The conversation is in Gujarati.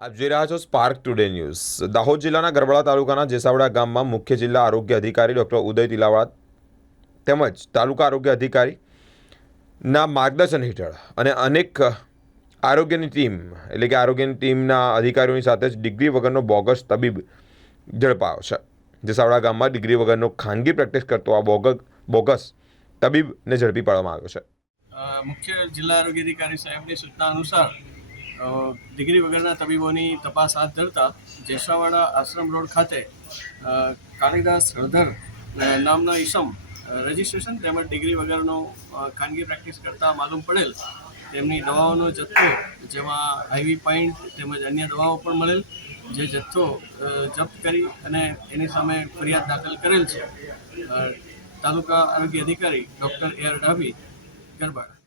આપ જોઈ રહ્યા છો સ્પાર્ક ટુડે ન્યૂઝ દાહોદ જિલ્લાના ગરબડા તાલુકાના જેસાવડા ગામમાં મુખ્ય જિલ્લા આરોગ્ય અધિકારી ડૉક્ટર ઉદય તિલાવાડા તેમજ તાલુકા આરોગ્ય અધિકારીના માર્ગદર્શન હેઠળ અને અનેક આરોગ્યની ટીમ, એટલે કે આરોગ્યની ટીમના અધિકારીઓની સાથે જ ડિગ્રી વગરનો બોગસ તબીબ ઝડપાયો છે. જેસાવડા ગામમાં ડિગ્રી વગરનો ખાનગી પ્રેક્ટિસ કરતો આ બોગસ બોગસ તબીબને ઝડપી પાડવામાં આવ્યો છે. મુખ્ય જિલ્લા આરોગ્ય અધિકારી સાહેબની સૂચના અનુસાર ડિગ્રી વગરના તબીબોની તપાસ હાથ ધરતા જેસાવાડા આશ્રમ રોડ ખાતે કાલિદાસ હળધર નામનો ઈસમ રજિસ્ટ્રેશન તેમજ ડિગ્રી વગરનો ખાનગી પ્રેક્ટિસ કરતા માલુમ પડેલ. તેમની દવાઓનો જથ્થો, જેમાં આઈવી પાઇન્ટ તેમજ અન્ય દવાઓ પણ મળેલ, જે જથ્થો જપ્ત કરી અને એની સામે ફરિયાદ દાખલ કરેલ છે. તાલુકા આરોગ્ય અધિકારી doctor A R Dabhi, Garbada.